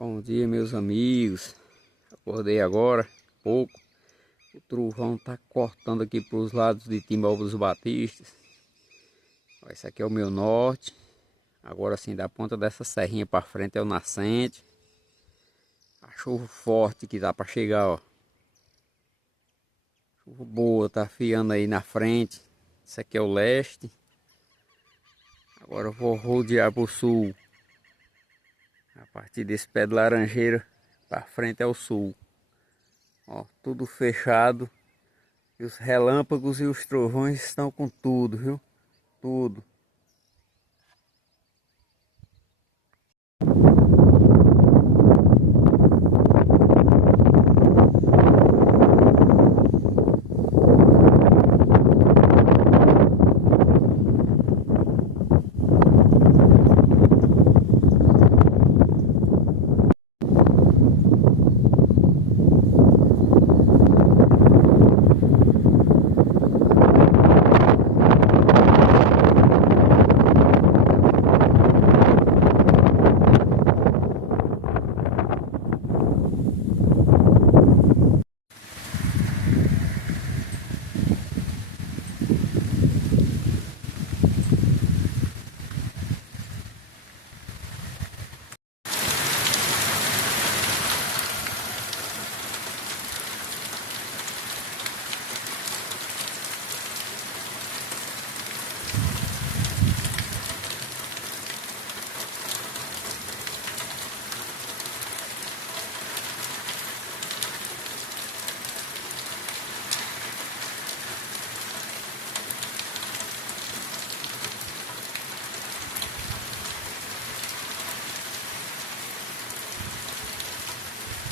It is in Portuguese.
Bom dia, meus amigos. Acordei agora, pouco. O trovão tá cortando aqui para os lados de Timbó dos Batistas. Esse aqui é o meu norte. Agora sim, da ponta dessa serrinha para frente é o nascente. A chuva forte que dá para chegar, ó. Chuva boa, tá afiando aí na frente. Esse aqui é o leste. Agora eu vou rodear para o sul. A partir desse pé de laranjeira para frente é o sul. Ó, tudo fechado. E os relâmpagos e os trovões estão com tudo, viu? Tudo.